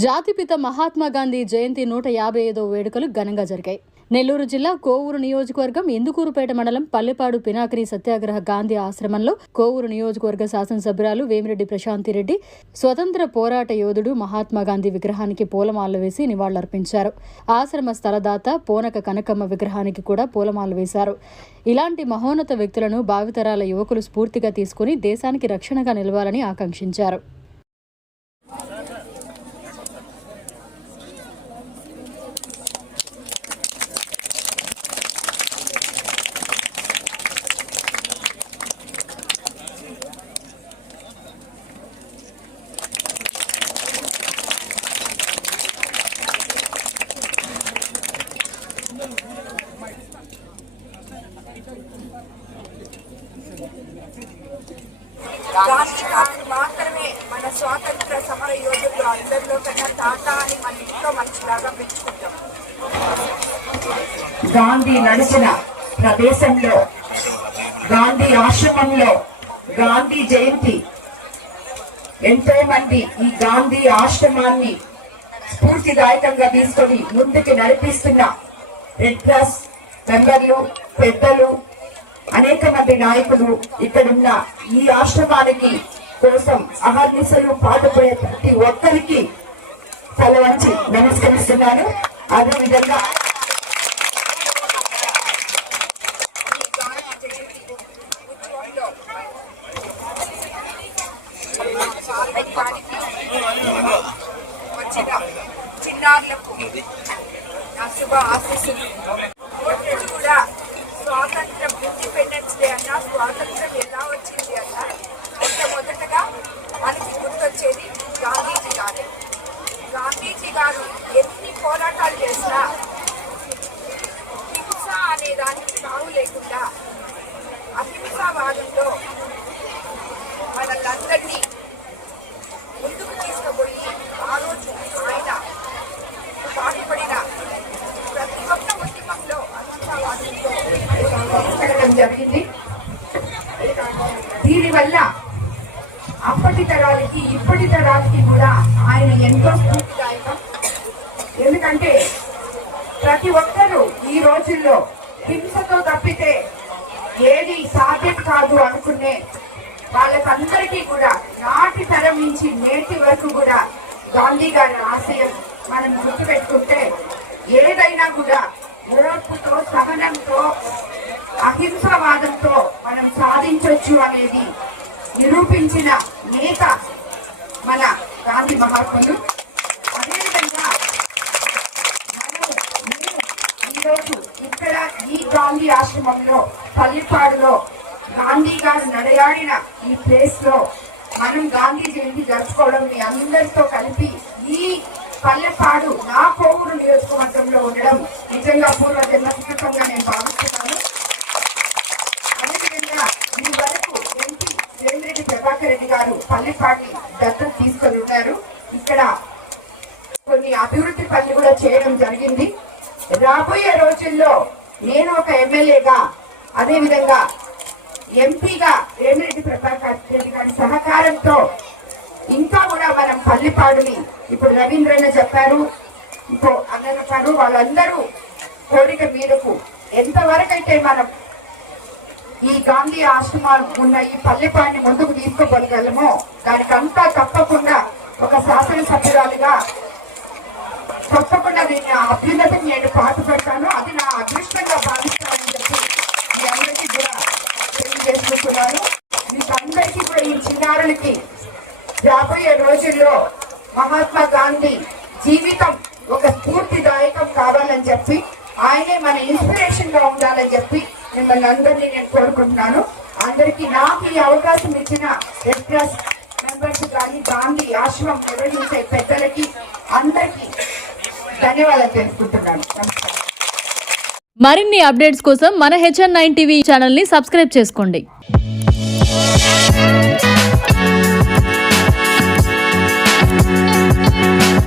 జాతిపిత మహాత్మా గాంధీ జయంతి 155వ వేడుకలు ఘనంగా జరిగాయి. నెల్లూరు జిల్లా కోవూరు నియోజకవర్గం ఇందుకూరుపేట మండలం పల్లెపాడు పినాకిని సత్యాగ్రహ గాంధీ ఆశ్రమంలో కోవూరు నియోజకవర్గ శాసనసభ్యురాలు వేమిరెడ్డి ప్రశాంతిరెడ్డి స్వతంత్ర పోరాట యోధుడు మహాత్మా గాంధీ విగ్రహానికి పూలమాలలు వేసి నివాళులర్పించారు. ఆశ్రమ స్థలదాత పోనక కనకమ్మ విగ్రహానికి కూడా పూలమాలలు వేశారు. ఇలాంటి మహోన్నత వ్యక్తులను భావితరాల యువకులు స్ఫూర్తిగా తీసుకుని దేశానికి రక్షణగా నిలవాలని ఆకాంక్షించారు. గాంధీ గారు మాత్రమే మన స్వాతంత్ర సమర యోధులు అందరిలో కన్నా తాత అని మన ఇంట్లో మంచిలాగా పెంచుకుంటాం. గాంధీ నడిచిన ప్రదేశంలో, గాంధీ ఆశ్రమంలో గాంధీ జయంతి ఎంతో మంది ఈ గాంధీ ఆశ్రమాన్ని స్ఫూర్తిదాయకంగా తీసుకొని ముందుకు నడిపిస్తున్న రెడ్ క్రాస్ మెంబర్లు, పెద్దలు, అనేక మంది నాయకులు ఇక్కడున్న ఈ ఆశ్రమానికి కోసం అహర్నిశలు పాటుపడే ప్రతి ఒక్కరికి తల వంచి నమస్కరిస్తున్నాను. అదేవిధంగా చిన్నారులకు నా శుభ ఆశీస్సులు. కూడా స్వాతంత్రం, ఇండిపెండెన్స్ డే అన్నా, స్వాతంత్రం ఎలా వచ్చింది అన్నా మొట్టమొదటగా మనకి గుర్తొచ్చేది గాంధీజీ గారు. గాంధీజీ గారు ఎన్ని పోరాటాలు చేసినా హింస అనే దానికి తావు లేకుండా అహింసావాదంలో మనల్ని ముందుకు తీసుకుపోయి ఆ రోజు ఆయన పాటుపడిన ప్రతి ఒక్క ఉద్యమంలో అహింసావాదంలో జరిగింది. దీనివల్ల అప్పటి తరాలకి ఇప్పటి తరాలకి కూడా ఆయన ఎంతో స్ఫూర్తిదాయకం. ఎందుకంటే ప్రతి ఒక్కరూ ఈ రోజుల్లో హింసతో తప్పితే ఏది సాధ్యం కాదు అనుకునే వాళ్ళకందరికీ కూడా నాటి తరం నుంచి నేటి వరకు కూడా గాంధీ గారి ఆశయం మనం గుర్తుపెట్టుకుంటే ఏదైనా కూడా ఓర్పుతో, సహనంతో, అహింసావాదంతో మనం సాధించవచ్చు అనేది నిరూపించిన నేత మన గాంధీ మహాత్ముడు. అదేవిధంగా నేను ఈరోజు ఇక్కడ ఈ గాంధీ ఆశ్రమంలో పల్లిపాడులో గాంధీ గారు నడయాడిన ఈ ప్లేస్ లో మనం గాంధీ జయంతి జరుపుకోవడం మీ అందరితో కలిపి ఈ పల్లెపాడు నా కోవూరు నియోజకవర్గంలో ఉండడం నిజంగా పూర్వజన్మగా నేను భావిస్తున్నాను. అదేవిధంగా ఈ వరకు ఎంపీ వేమిరెడ్డి ప్రభాకర్ రెడ్డి గారు పల్లెపాడిని దత్తత తీసుకొని ఉన్నారు. ఇక్కడ కొన్ని అభివృద్ధి పనులు కూడా చేయడం జరిగింది. రాబోయే రోజుల్లో నేను ఒక ఎమ్మెల్యేగా, అదేవిధంగా ఎంపీగా వేమిరెడ్డి ప్రభాకర్ రెడ్డి గారి సహకారంతో ఇంకా కూడా మనం పల్లెపాడుని ఇప్పుడు రవీంద్రన్న చెప్పారు, ఇంకో అన్న చెప్పారు, వాళ్ళందరూ కోరిక మీదకు ఎంతవరకు అయితే మనం ఈ గాంధీ ఆశ్రమాలు ఉన్న ఈ పల్లెపాడిని ముందుకు తీసుకోగలమో దానికంతా తప్పకుండా ఒక శాసనసభ్యురాలుగా తప్పకుండా దీన్ని అభ్యున్నతికి నేను పాటుపడతాను. అది నా అదృష్టంగా భావిస్తానని చెప్పి మీ అందరికీ కూడా తెలియజేసుకుంటున్నాను. వీటందరికీ కూడా ఈ చిన్నారులకి రాబోయే రోజుల్లో మహాత్మా గాంధీ జీవితం ఒక స్ఫూర్తిదాయకం కావాలని చెప్పి, ఆయనే మన ఇన్స్పిరేషన్ గా ఉండాలని చెప్పి మిమ్మల్ని అందరినీ నేను కోరుకుంటున్నాను. అందరికీ నాకు ఈ అవకాశం ఇచ్చిన రెడ్ క్రాస్ మెంబర్స్ కానీ గాంధీ ఆశ్రమం నిర్వహించే పెద్దలకి అందరికీ ధన్యవాదాలు తెలుసుకుంటున్నాను. నమస్కారం. మరిన్ని అప్డేట్స్ కోసం మన HN9 టీవీ ఛానల్ ని సబ్స్క్రైబ్ చేసుకోండి.